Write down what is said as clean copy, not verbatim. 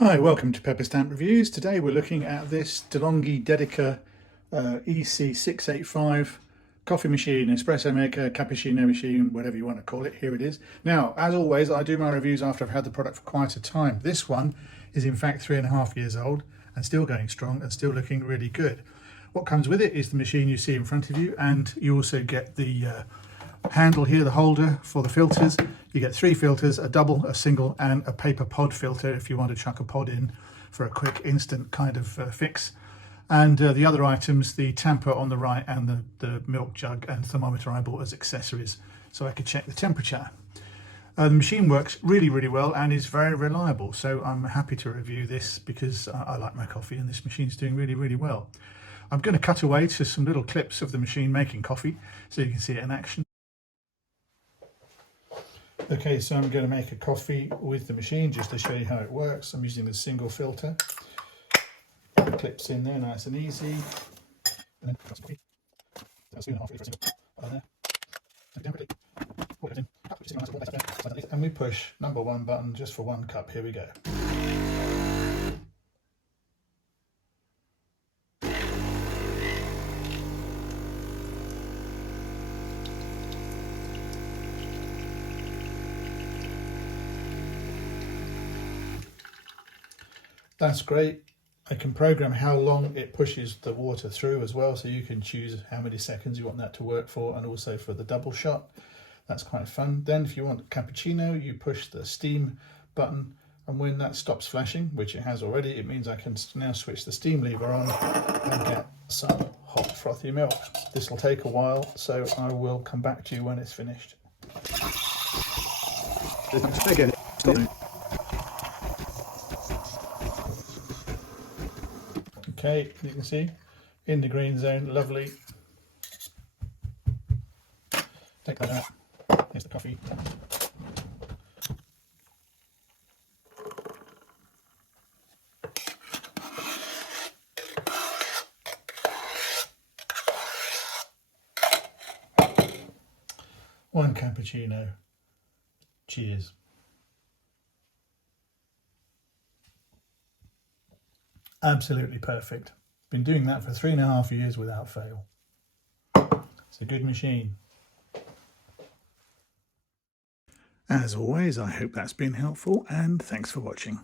Hi, welcome to Pepper Stamp Reviews. Today we're looking at this DeLonghi EC 685 coffee machine, espresso maker, cappuccino machine, whatever you want to call it. Here it is. Now, as always, I do my reviews after I've had the product for quite a time. This one is in fact 3.5 years old and still going strong and still looking really good. What comes with it is the machine you see in front of you, and you also get the handle here, the holder for the filters. You get 3 filters, a double, a single, and a paper pod filter if you want to chuck a pod in for a quick instant kind of fix. And the other items, the tamper on the right and the milk jug and thermometer I bought as accessories so I could check the temperature. The machine works really well and is very reliable, so I'm happy to review this because I like my coffee and this machine's doing really well. I'm going to cut away to some little clips of the machine making coffee so you can see it in action. Okay, so I'm going to make a coffee with the machine just to show you how it works. I'm using the single filter. The clips in there nice and easy. And then and we push number 1 button just for 1 cup. Here we go. That's great. I can program how long it pushes the water through as well, so you can choose how many seconds you want that to work for, and also for the double shot. That's quite fun. Then if you want cappuccino, you push the steam button, and when that stops flashing, which it has already, it means I can now switch the steam lever on and get some hot frothy milk. This will take a while, so I will come back to you when it's finished. Again, okay, you can see in the green zone, lovely. Take that out. Here's the coffee. One cappuccino. Cheers. Absolutely perfect. Been doing that for 3.5 years without fail. It's a good machine. As always, I hope that's been helpful, and thanks for watching.